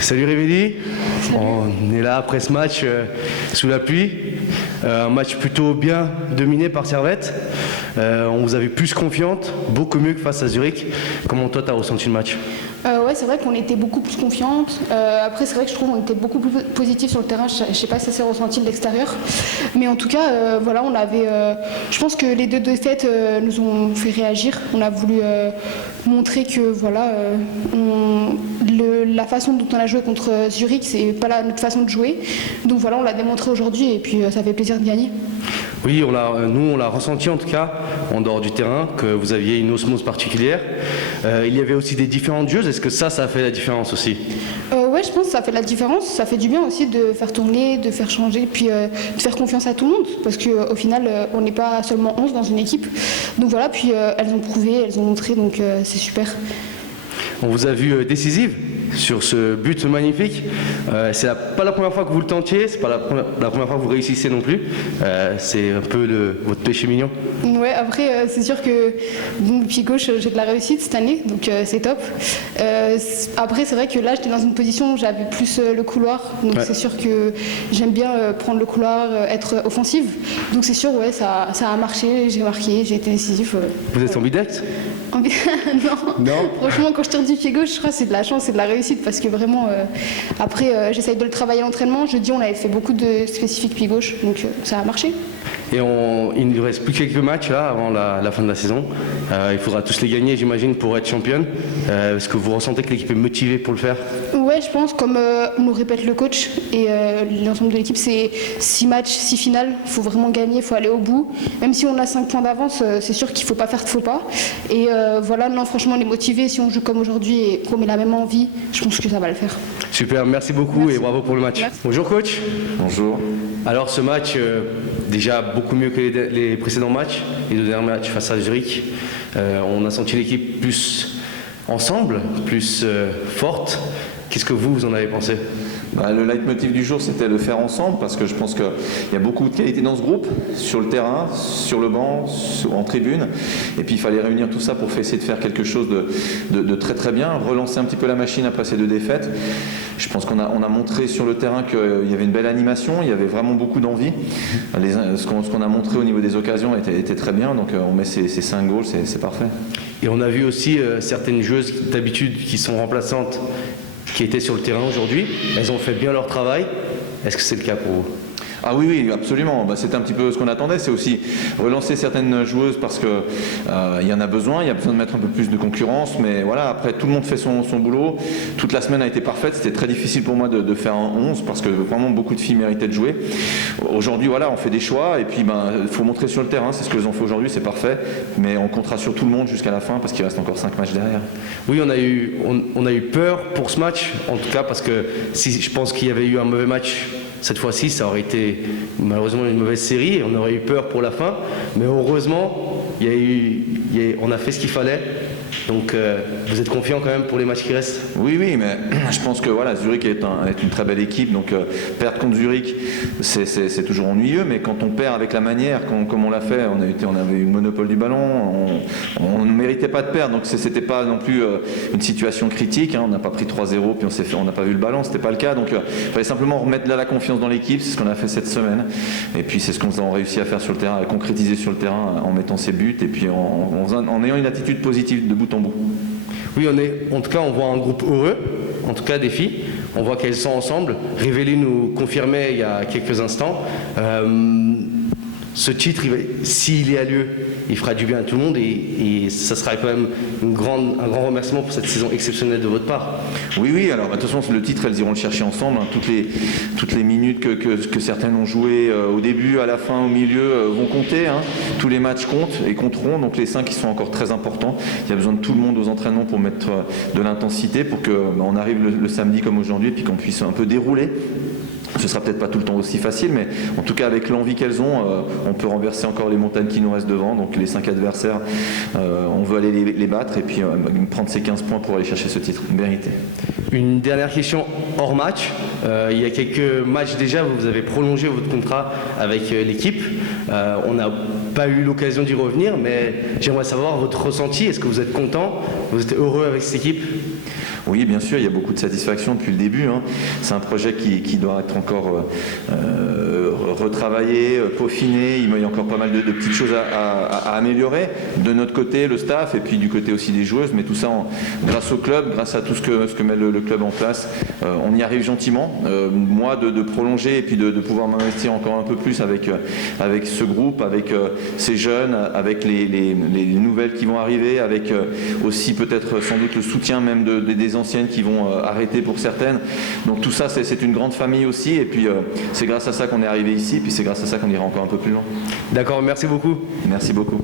Salut Révéli, on est là après ce match sous la pluie, un match plutôt bien dominé par Servette. On vous a vu plus confiante, beaucoup mieux que face à Zurich. Comment toi tu as ressenti le match? Ouais, c'est vrai qu'on était beaucoup plus confiante. Après, c'est vrai que je trouve qu'on était beaucoup plus positif sur le terrain. Je sais pas si ça s'est ressenti de l'extérieur. Mais en tout cas, voilà, on avait. Je pense que les deux défaites nous ont fait réagir. On a voulu montrer que voilà, la façon dont on a joué contre Zurich, c'est pas notre façon de jouer. Donc voilà, on l'a démontré aujourd'hui et puis ça fait plaisir de gagner. Oui, nous on l'a ressenti en tout cas, en dehors du terrain, que vous aviez une osmose particulière. Il y avait aussi des différentes joueuses. Est-ce que ça a fait la différence aussi? Ouais, je pense que ça fait la différence. Ça fait du bien aussi de faire tourner, de faire changer, puis de faire confiance à tout le monde. Parce qu'au final, on n'est pas seulement 11 dans une équipe. Donc voilà, puis elles ont prouvé, elles ont montré, donc c'est super. On vous a vu décisive sur ce but magnifique. C'est pas la première fois que vous le tentiez, c'est pas la première fois que vous réussissez non plus. C'est un peu votre péché mignon. Ouais, après c'est sûr que bon, pied gauche, j'ai de la réussite cette année, donc c'est top. Après c'est vrai que là j'étais dans une position où j'avais plus le couloir, donc ouais. C'est sûr que j'aime bien prendre le couloir, être offensive. Donc c'est sûr, ouais, ça a marché, j'ai marqué, j'ai été décisif. Vous êtes ambidextre? Non. Franchement, quand je tire du pied gauche, je crois que c'est de la chance et de la réussite parce que vraiment, après, j'essaye de le travailler à l'entraînement. Jeudi, on avait fait beaucoup de spécifiques pied gauche, donc ça a marché. Et il ne reste plus quelques matchs là avant la fin de la saison. Il faudra tous les gagner, j'imagine, pour être championne. Est-ce que vous ressentez que l'équipe est motivée pour le faire? Ouais, je pense, comme nous répète le coach et l'ensemble de l'équipe, c'est 6 matchs, 6 finales. Il faut vraiment gagner, il faut aller au bout. Même si on a 5 points d'avance, c'est sûr qu'il ne faut pas faire de faux pas. Et voilà, non, franchement, on est motivé. Si on joue comme aujourd'hui et qu'on met la même envie, je pense que ça va le faire. Super, merci beaucoup. Merci. Et bravo pour le match. Merci. Bonjour coach. Bonjour. Alors ce match, déjà beaucoup mieux que les précédents matchs, les 2 derniers matchs face à Zurich. On a senti l'équipe plus ensemble, plus forte. Qu'est-ce que vous en avez pensé? Le leitmotiv du jour, c'était le faire ensemble, parce que je pense qu'il y a beaucoup de qualité dans ce groupe, sur le terrain, sur le banc, en tribune. Et puis il fallait réunir tout ça pour essayer de faire quelque chose de très très bien, relancer un petit peu la machine après ces 2 défaites. Je pense qu'on a montré sur le terrain qu'il y avait une belle animation, il y avait vraiment beaucoup d'envie. Ce qu'on a montré au niveau des occasions était très bien, donc on met ces 5 goals, c'est parfait. Et on a vu aussi certaines joueuses d'habitude qui sont remplaçantes, qui étaient sur le terrain aujourd'hui. Elles ont fait bien leur travail. Est-ce que c'est le cas pour vous? Ah oui, absolument. C'était un petit peu ce qu'on attendait. C'est aussi relancer certaines joueuses parce que il y en a besoin. Il y a besoin de mettre un peu plus de concurrence. Mais voilà, après, tout le monde fait son boulot. Toute la semaine a été parfaite. C'était très difficile pour moi de faire un 11 parce que vraiment beaucoup de filles méritaient de jouer. Aujourd'hui, voilà, on fait des choix. Et puis, il faut montrer sur le terrain. C'est ce qu'elles ont fait aujourd'hui. C'est parfait. Mais on comptera sur tout le monde jusqu'à la fin parce qu'il reste encore 5 matchs derrière. Oui, on a eu peur pour ce match. En tout cas, parce que si je pense qu'il y avait eu un mauvais match cette fois-ci, ça aurait été malheureusement une mauvaise série et on aurait eu peur pour la fin. Mais heureusement, on a fait ce qu'il fallait. Donc vous êtes confiant quand même pour les matchs qui restent? Oui, mais je pense que voilà, Zurich est une très belle équipe. Donc perdre contre Zurich, c'est toujours ennuyeux. Mais quand on perd avec la manière, comme on l'a fait, on avait eu le monopole du ballon, on ne méritait pas de perdre. Donc c'était pas non plus une situation critique. On n'a pas pris 3-0 puis on n'a pas vu le ballon. C'était pas le cas. Donc il fallait simplement remettre là la confiance dans l'équipe. C'est ce qu'on a fait cette semaine. Et puis c'est ce qu'on a réussi à faire sur le terrain, à concrétiser sur le terrain en mettant ses buts et puis en ayant une attitude positive de bout en bout. Oui, en tout cas, on voit un groupe heureux, en tout cas des filles. On voit qu'elles sont ensemble. Révéli nous confirmait il y a quelques instants. Ce titre, s'il y a lieu, il fera du bien à tout le monde et ça sera quand même un grand remerciement pour cette saison exceptionnelle de votre part. Oui, alors de toute façon le titre, elles iront le chercher ensemble. Toutes les minutes que certaines ont jouées au début, à la fin, au milieu vont compter. Tous les matchs comptent et compteront, donc les 5 qui sont encore très importants. Il y a besoin de tout le monde aux entraînements pour mettre de l'intensité, pour qu'on arrive le samedi comme aujourd'hui et puis qu'on puisse un peu dérouler. Ce sera peut-être pas tout le temps aussi facile, mais en tout cas avec l'envie qu'elles ont, on peut renverser encore les montagnes qui nous restent devant. Donc les 5 adversaires, on veut aller les battre et puis prendre ces 15 points pour aller chercher ce titre mérité. Une dernière question hors match. Il y a quelques matchs déjà, vous avez prolongé votre contrat avec l'équipe. On a pas eu l'occasion d'y revenir, mais j'aimerais savoir votre ressenti. Est-ce que vous êtes content? Vous êtes heureux avec cette équipe? Oui, bien sûr, il y a beaucoup de satisfaction depuis le début. C'est un projet qui doit être encore retravaillé, peaufiné. Il y a encore pas mal de petites choses à améliorer. De notre côté, le staff, et puis du côté aussi des joueuses. Mais tout ça, grâce au club, grâce à tout ce que met le club en place, on y arrive gentiment. Moi, de prolonger et puis de pouvoir m'investir encore un peu plus avec ce groupe, avec ces jeunes, avec les nouvelles qui vont arriver, avec aussi peut-être sans doute le soutien même des anciennes qui vont arrêter pour certaines. Donc tout ça, c'est une grande famille aussi. Et puis c'est grâce à ça qu'on est arrivé ici. Et puis c'est grâce à ça qu'on ira encore un peu plus loin. D'accord, merci beaucoup. Merci beaucoup.